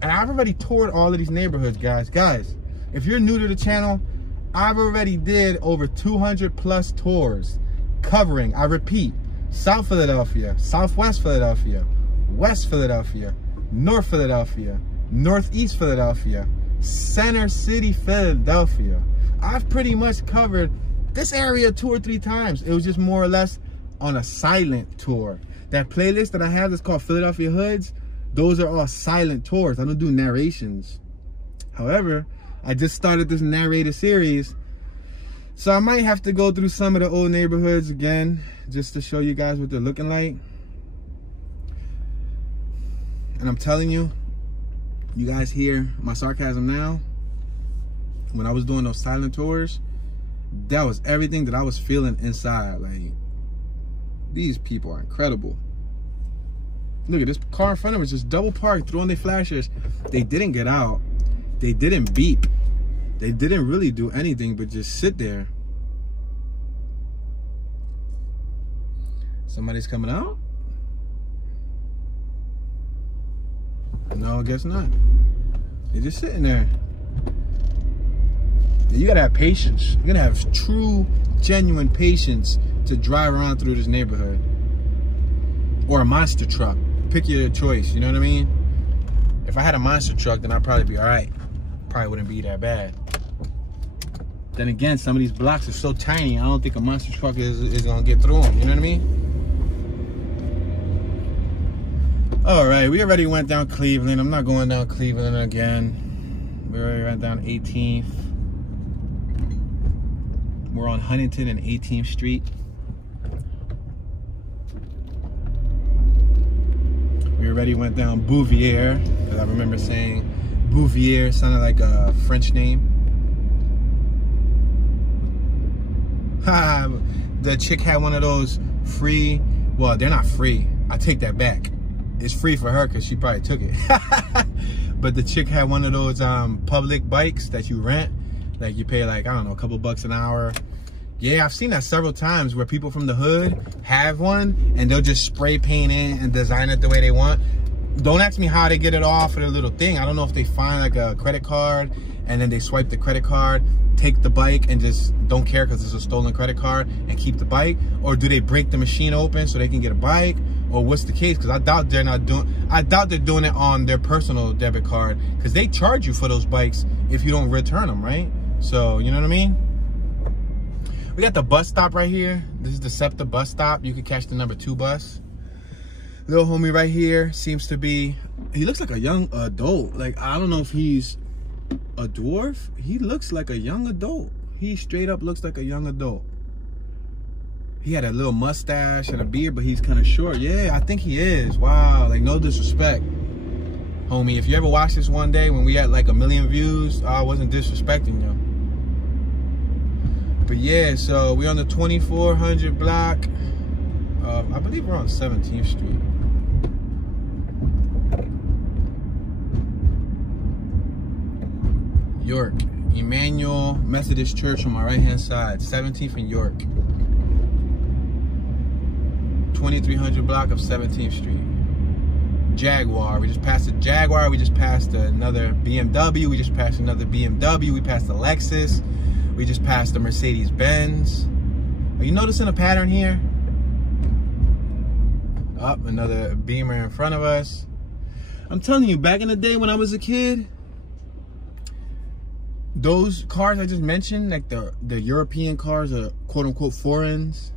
And I've already toured all of these neighborhoods, guys. Guys, if you're new to the channel, I've already did over 200 plus tours covering, I repeat, South Philadelphia, Southwest Philadelphia, West Philadelphia, North Philadelphia, Northeast Philadelphia, Center City, Philadelphia. I've pretty much covered this area 2 or 3 times. It was just more or less on a silent tour. That playlist that I have that's called Philadelphia Hoods, those are all silent tours. I don't do narrations. However, I just started this narrated series, so I might have to go through some of the old neighborhoods again just to show you guys what they're looking like. And I'm telling you, you guys hear my sarcasm now. When I was doing those silent tours, that was everything that I was feeling inside. Like, these people are incredible. Look at this car in front of us, just double parked, throwing their flashers. They didn't get out. They didn't beep. They didn't really do anything but just sit there. Somebody's coming out? No, I guess not. They're just sitting there. You gotta have patience. You gotta have true, genuine patience to drive around through this neighborhood. Or a monster truck. Pick your choice, you know what I mean? If I had a monster truck, then I'd probably be all right. Probably wouldn't be that bad. Then again, some of these blocks are so tiny, I don't think a monster truck is gonna get through them, you know what I mean? All right, we already went down Cleveland. I'm not going down Cleveland again. We already went down 18th. We're on Huntington and 18th Street. We already went down Bouvier, because I remember saying Bouvier sounded like a French name. Ha! The chick had one of those free, well, they're not free. I take that back. It's free for her because she probably took it. But the chick had one of those public bikes that you rent. Like you pay like, I don't know, a couple bucks an hour. Yeah, I've seen that several times where people from the hood have one and they'll just spray paint it and design it the way they want. don't ask me how they get it off of their little thing. I don't know if they find like a credit card and then they swipe the credit card, take the bike, and just don't care because it's a stolen credit card and keep the bike, or do they break the machine open so they can get a bike, or what's the case? Because I doubt they're doing it on their personal debit card, because they charge you for those bikes if you don't return them, right? So you know what I mean. We got the bus stop right here. This is the SEPTA bus stop. You can catch the number 2 bus. Little homie right here seems to be, he looks like a young adult. Like, I don't know if he's a dwarf. He looks like a young adult. He straight up looks like a young adult. He had a little mustache and a beard, but he's kind of short. Yeah, I think he is. Wow, like, no disrespect, homie. If you ever watch this one day when we had like 1 million views, I wasn't disrespecting you. But yeah, so we're on the 2400 block. I believe we're on 17th Street. York, Emmanuel Methodist Church on my right hand side, 17th and York. 2300 block of 17th Street. Jaguar, we just passed the Jaguar, we just passed another BMW, we just passed another BMW, we passed the Lexus, we just passed the Mercedes Benz. Are you noticing a pattern here? Up, another Beamer in front of us. I'm telling you, back in the day when I was a kid, those cars I just mentioned, like the European cars, or quote unquote foreigns,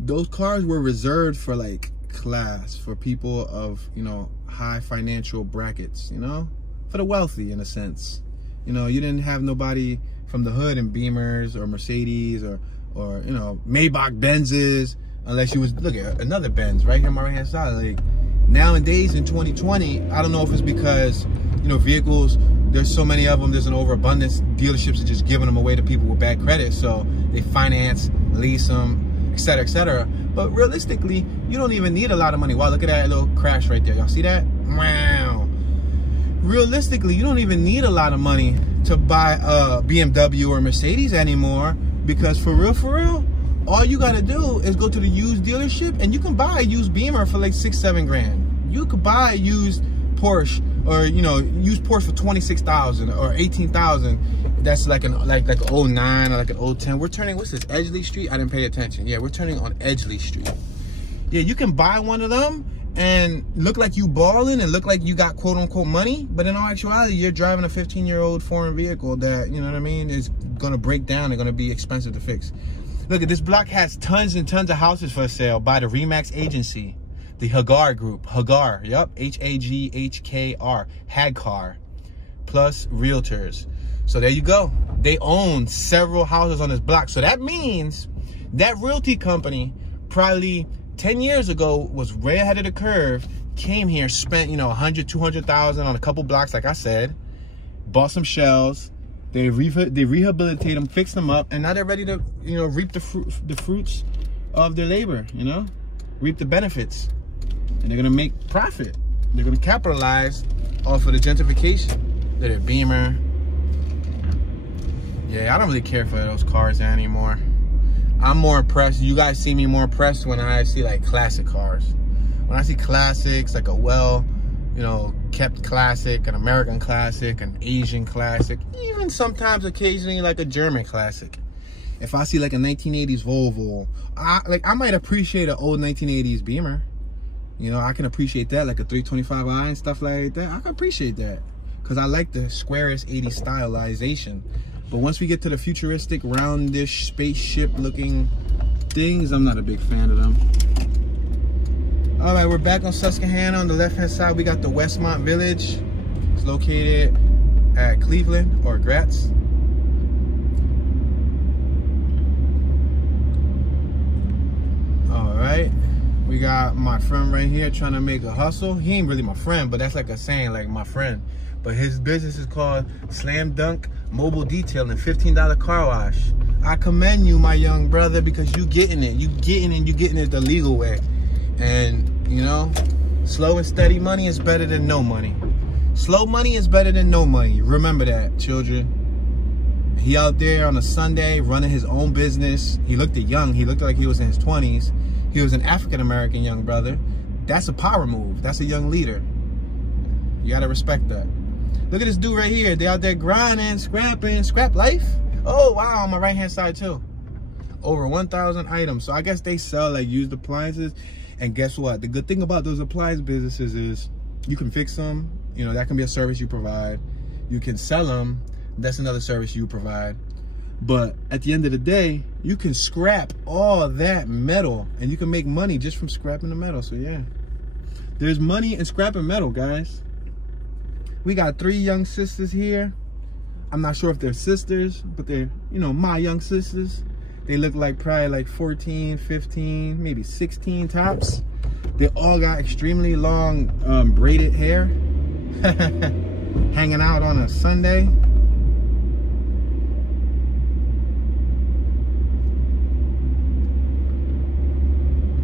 those cars were reserved for like class, for people of, you know, high financial brackets, you know, for the wealthy in a sense. You know, you didn't have nobody from the hood in Beamers or Mercedes or you know, Maybach Benzes, unless you was, look at another Benz right here on my right hand side. Like, nowadays in 2020, I don't know if it's because, you know, vehicles, there's so many of them, there's an overabundance. Dealerships are just giving them away to people with bad credit, so they finance, lease them, etc., etc. But realistically, you don't even need a lot of money. Wow, look at that little crash right there. Y'all see that? Wow. Realistically, you don't even need a lot of money to buy a BMW or a Mercedes anymore, because for real, all you gotta do is go to the used dealership and you can buy a used Beamer for like 6-7 grand. You could buy a used Porsche, or, you know, used Porsche for 26,000 or 18,000. That's like an 09 or like an 010. We're turning, what's this, Edgeley Street? I didn't pay attention. Yeah, we're turning on Edgeley Street. Yeah, you can buy one of them and look like you balling and look like you got quote unquote money, but in all actuality, you're driving a 15-year-old foreign vehicle that, you know what I mean, is gonna break down and gonna be expensive to fix. Look at this block, has tons and tons of houses for sale by the Remax agency, the Hagar Group. Hagar, yep, H-A-G-H-K-R, Hagcar, plus realtors. So there you go. They own several houses on this block. So that means that realty company probably 10 years ago was way ahead of the curve, came here, spent, you know, 100, 200,000 on a couple blocks, like I said, bought some shells, they rehabilitate them, fix them up, and now they're ready to, you know, reap the fruits of their labor, you know, reap the benefits, and they're gonna make profit. They're gonna capitalize off of the gentrification. Look at Beamer. Yeah, I don't really care for those cars anymore. I'm more impressed. You guys see me more impressed when I see like classic cars. When I see classics, like a well, you know, kept classic, an American classic, an Asian classic, even sometimes occasionally like a German classic. If I see like a 1980s Volvo, I might appreciate an old 1980s Beamer. You know, I can appreciate that, like a 325i and stuff like that. I can appreciate that because I like the squarish 80s stylization. But once we get to the futuristic, roundish, spaceship looking things, I'm not a big fan of them. All right, we're back on Susquehanna. On the left-hand side, we got the Westmont Village. It's located at Cleveland or Gratz. All right, we got my friend right here trying to make a hustle. He ain't really my friend, but that's like a saying, like my friend. But his business is called Slam Dunk Mobile Detailing, $15 car wash. I commend you, my young brother, because you getting it. You getting it the legal way. And, you know, slow and steady money is better than no money. Slow money is better than no money. Remember that, children. He out there on a Sunday running his own business. He looked young. He looked like he was in his 20s. He was an African-American young brother That's a power move. That's a young leader. You gotta respect that. Look at this dude right here. They out there grinding, scrapping, scrap life. Oh, wow, on my right-hand side, too. Over 1,000 items. So I guess they sell, like, used appliances. And guess what? The good thing about those appliance businesses is you can fix them. You know, that can be a service you provide. You can sell them. That's another service you provide. But at the end of the day, you can scrap all that metal. And you can make money just from scrapping the metal. So, yeah. There's money in scrapping metal, guys. We got 3 young sisters here. I'm not sure if they're sisters, but they're, you know, my young sisters. They look like probably like 14, 15, maybe 16 tops. They all got extremely long braided hair. Hanging out on a Sunday.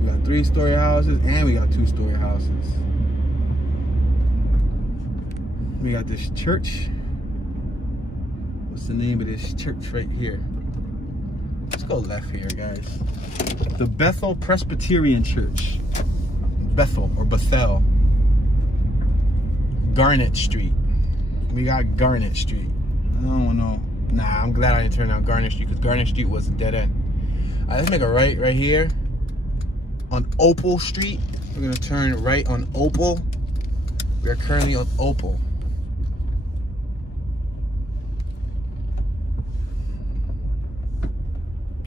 We got 3-story houses and we got 2-story houses. We got this church. What's the name of this church right here? Let's go left here, guys. The Bethel Presbyterian Church. Bethel or Bethel. Garnet Street. We got Garnet Street. I don't know. Nah, I'm glad I didn't turn down Garnet Street because Garnet Street was a dead end. All right, let's make a right here on Opal Street. We're gonna turn right on Opal. We are currently on Opal.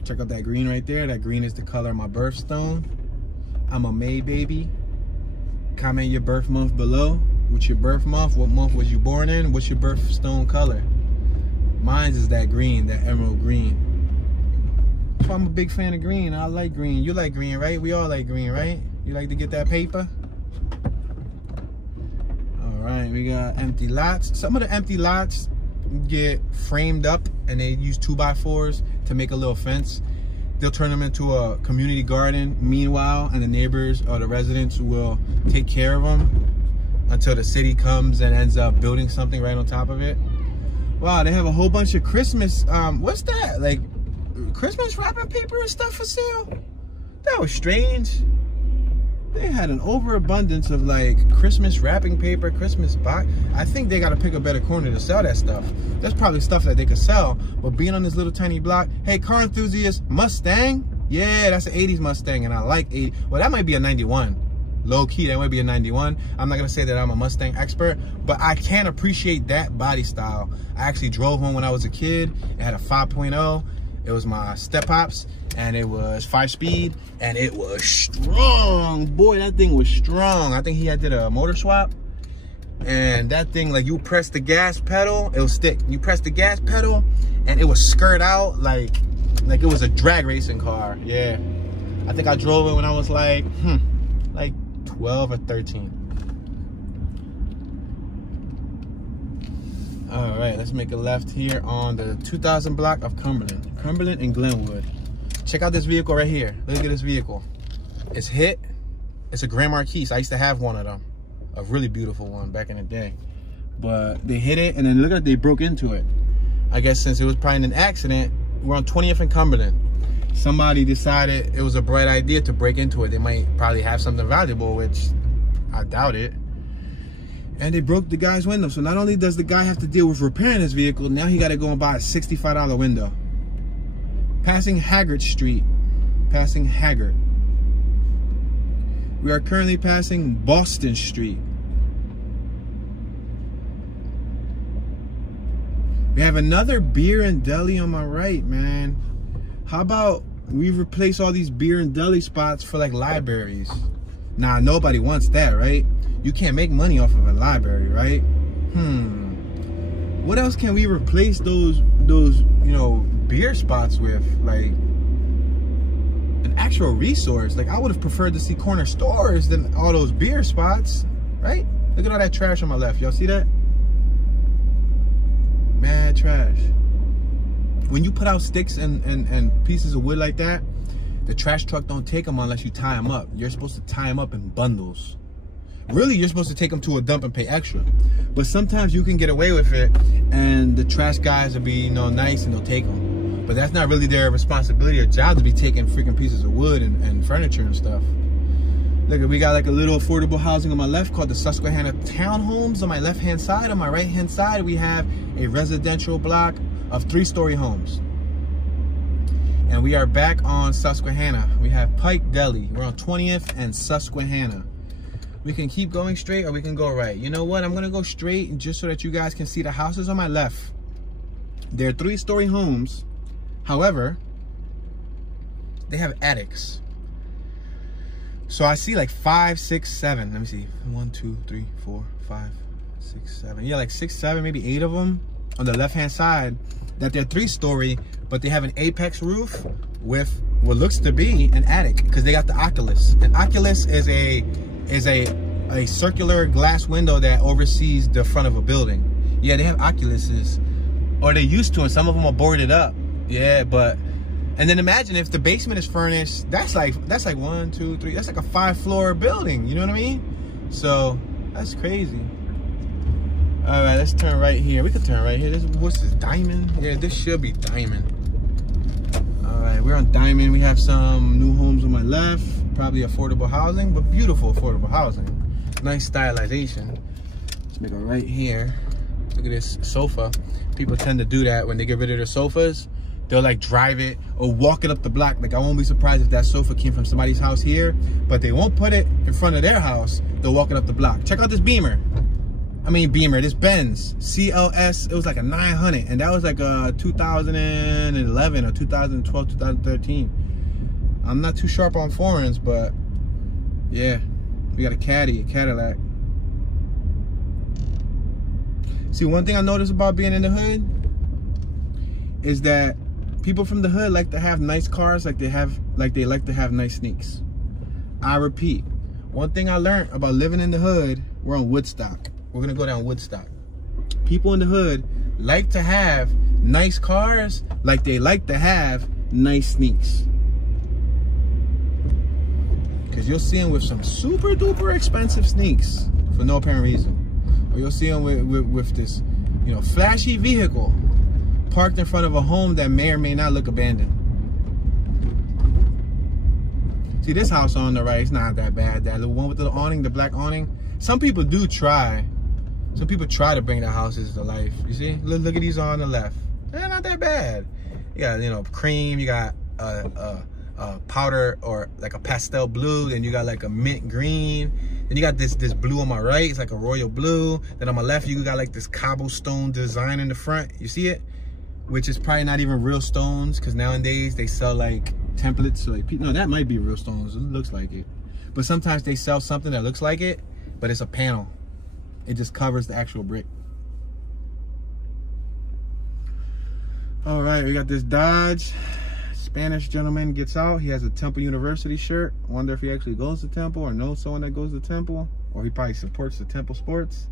Check out that green right there. That green is the color of my birthstone. I'm a May baby. Comment your birth month below. What's your birth month? What month was you born in? What's your birthstone color? Mine is that green, that emerald green. So I'm a big fan of green. I like green. You like green, right? We all like green, right? You like to get that paper? All right, we got empty lots. Some of the empty lots get framed up and they use 2x4s to make a little fence. They'll turn them into a community garden meanwhile, and the neighbors or the residents will take care of them until the city comes and ends up building something right on top of it. Wow, they have a whole bunch of Christmas, what's that? Like Christmas wrapping paper and stuff for sale? That was strange. They had an overabundance of like Christmas wrapping paper, Christmas box. I think they got to pick a better corner to sell that stuff. There's probably stuff that they could sell, but being on this little tiny block, hey, car enthusiast, Mustang? Yeah, that's an 80s Mustang, and I like 80. Well, that might be a 91. Low key, that might be a 91. I'm not gonna say that I'm a Mustang expert, but I can appreciate that body style. I actually drove one when I was a kid. It had a 5.0. It was my step pops, and it was 5-speed, and it was strong. Boy, that thing was strong. I think he had did a motor swap, and that thing, like, you press the gas pedal, it'll stick. You press the gas pedal, and it would skirt out like it was a drag racing car. Yeah, I think I drove it when I was like 12 or 13. All right, let's make a left here on the 2000 block of Cumberland and Glenwood. Check out this vehicle right here. Look at this vehicle. It's hit. It's a Grand Marquis. I used to have one of them, a really beautiful one back in the day. But they hit it, and then look at, they broke into it. I guess since it was probably in an accident, we're on 20th and Cumberland. Somebody decided it was a bright idea to break into it. They might probably have something valuable, which I doubt it. And they broke the guy's window. So not only does the guy have to deal with repairing his vehicle, now he got to go and buy a $65 window. Passing Haggard Street. Passing Haggard. We are currently passing Boston Street. We have another beer and deli on my right, man. How about we replace all these beer and deli spots for like libraries? Nah, nobody wants that, right? You can't make money off of a library, right? What else can we replace those you know, beer spots with? Like an actual resource. Like, I would have preferred to see corner stores than all those beer spots, right? Look at all that trash on my left. Y'all see that? Mad trash. When you put out sticks and pieces of wood like that, the trash truck don't take them unless you tie them up. You're supposed to tie them up in bundles. Really, you're supposed to take them to a dump and pay extra. But sometimes you can get away with it, and the trash guys will be, you know, nice, and they'll take them. But that's not really their responsibility or job to be taking freaking pieces of wood and furniture and stuff. Look, we got like a little affordable housing on my left called the Susquehanna Townhomes. On my left-hand side, on my right-hand side, we have a residential block of 3-story homes. And we are back on Susquehanna. We have Pike Deli. We're on 20th and Susquehanna. We can keep going straight or we can go right. You know what? I'm gonna go straight just so that you guys can see the houses on my left. They're 3-story homes. However, they have attics. So I see like 5, 6, 7. Let me see. 1, 2, 3, 4, 5, 6, 7. Yeah, like 6, 7, maybe 8 of them on the left-hand side that they're 3-story, but they have an apex roof with what looks to be an attic because they got the Oculus. An Oculus is a circular glass window that oversees the front of a building. Yeah, they have Oculuses, or they used to, and some of them are boarded up. Yeah, but and then imagine if the basement is furnished. That's like 1, 2, 3. That's like a 5-floor building. You know what I mean? So that's crazy. All right, let's turn right here. We could turn right here. What's this, Diamond? Yeah, this should be Diamond. All right, we're on Diamond. We have some new homes on my left. Probably affordable housing, but beautiful affordable housing. Nice stylization. Let's make a right here. Look at this sofa. People tend to do that when they get rid of their sofas. They'll like drive it or walk it up the block. Like I won't be surprised if that sofa came from somebody's house here, but they won't put it in front of their house. They'll walk it up the block. Check out this this Benz CLS. It was like a 900, and that was like a 2011 or 2012, 2013. I'm not too sharp on foreigns, but yeah, we got a Cadillac. See, one thing I noticed about being in the hood is that people from the hood like to have nice cars, like they like to have nice sneaks. I repeat, one thing I learned about living in the hood, we're on Woodstock. We're gonna go down Woodstock. People in the hood like to have nice cars, like they like to have nice sneaks. Cause you'll see them with some super duper expensive sneaks for no apparent reason. Or you'll see them with this, you know, flashy vehicle parked in front of a home that may or may not look abandoned. See, this house on the right, it's not that bad. That little one with the awning, the black awning. Some people do try. Some people try to bring their houses to life. You see? Look at these on the left. They're not that bad. You got, you know, cream. You got powder or like a pastel blue. Then you got like a mint green. Then you got this blue on my right. It's like a royal blue. Then on my left, you got like this cobblestone design in the front. You see it? Which is probably not even real stones, because nowadays they sell like templates. So like, no, that might be real stones. It looks like it. But sometimes they sell something that looks like it, but it's a panel. It just covers the actual brick. All right, we got this Dodge. Spanish gentleman gets out. He has a Temple University shirt. Wonder if he actually goes to Temple or knows someone that goes to Temple, or he probably supports the Temple sports.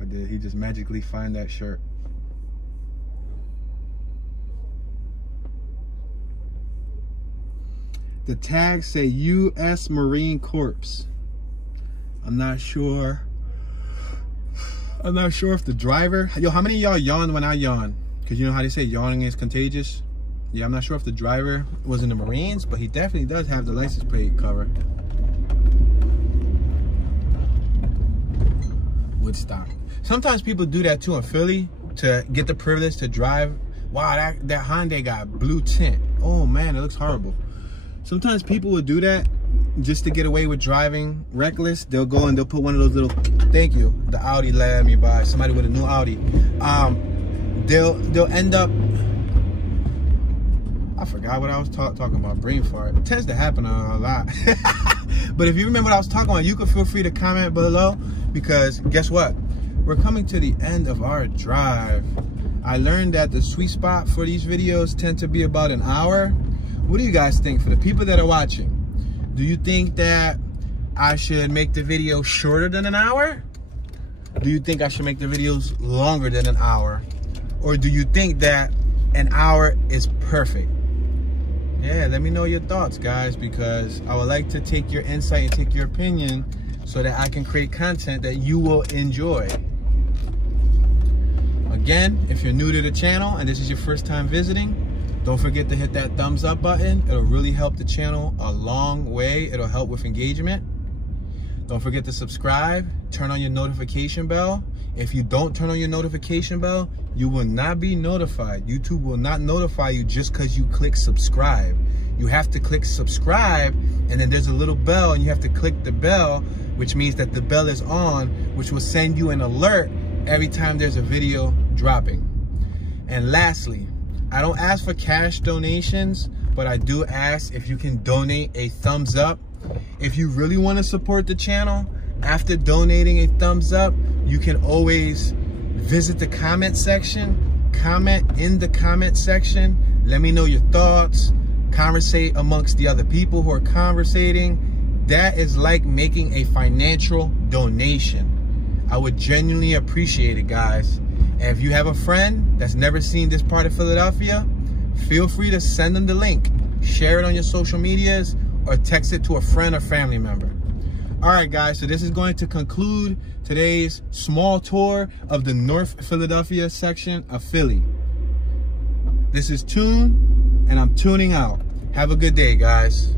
Or did he just magically find that shirt? The tags say U.S. Marine Corps. I'm not sure if the driver... Yo, how many of y'all yawned when I yawn? Because you know how they say yawning is contagious? Yeah, I'm not sure if the driver was in the Marines, but he definitely does have the license plate cover. Woodstock. Sometimes people do that too in Philly to get the privilege to drive. Wow, that Hyundai got blue tint. Oh man, it looks horrible. Sometimes people would do that just to get away with driving reckless. They'll go and they'll put one of those little, thank you, the Audi led me by, somebody with a new Audi. They'll end up, I forgot what I was talking about, brain fart. It tends to happen a lot. But if you remember what I was talking about, you can feel free to comment below, because guess what? We're coming to the end of our drive. I learned that the sweet spot for these videos tend to be about an hour. What do you guys think? For the people that are watching, do you think that I should make the video shorter than an hour? Do you think I should make the videos longer than an hour? Or do you think that an hour is perfect? Yeah, let me know your thoughts, guys, because I would like to take your insight and take your opinion so that I can create content that you will enjoy. Again, if you're new to the channel and this is your first time visiting, don't forget to hit that thumbs up button. It'll really help the channel a long way. It'll help with engagement. Don't forget to subscribe, turn on your notification bell. If you don't turn on your notification bell, you will not be notified. YouTube will not notify you just because you click subscribe. You have to click subscribe, and then there's a little bell, and you have to click the bell, which means that the bell is on, which will send you an alert every time there's a video dropping. And lastly, I don't ask for cash donations, but I do ask if you can donate a thumbs up. If you really want to support the channel, after donating a thumbs up, you can always visit the comment section, comment in the comment section, let me know your thoughts, conversate amongst the other people who are conversating. That is like making a financial donation. I would genuinely appreciate it, guys. And if you have a friend that's never seen this part of Philadelphia, feel free to send them the link, share it on your social medias, or text it to a friend or family member. All right, guys, so this is going to conclude today's small tour of the North Philadelphia section of Philly. This is Tune, and I'm tuning out. Have a good day, guys.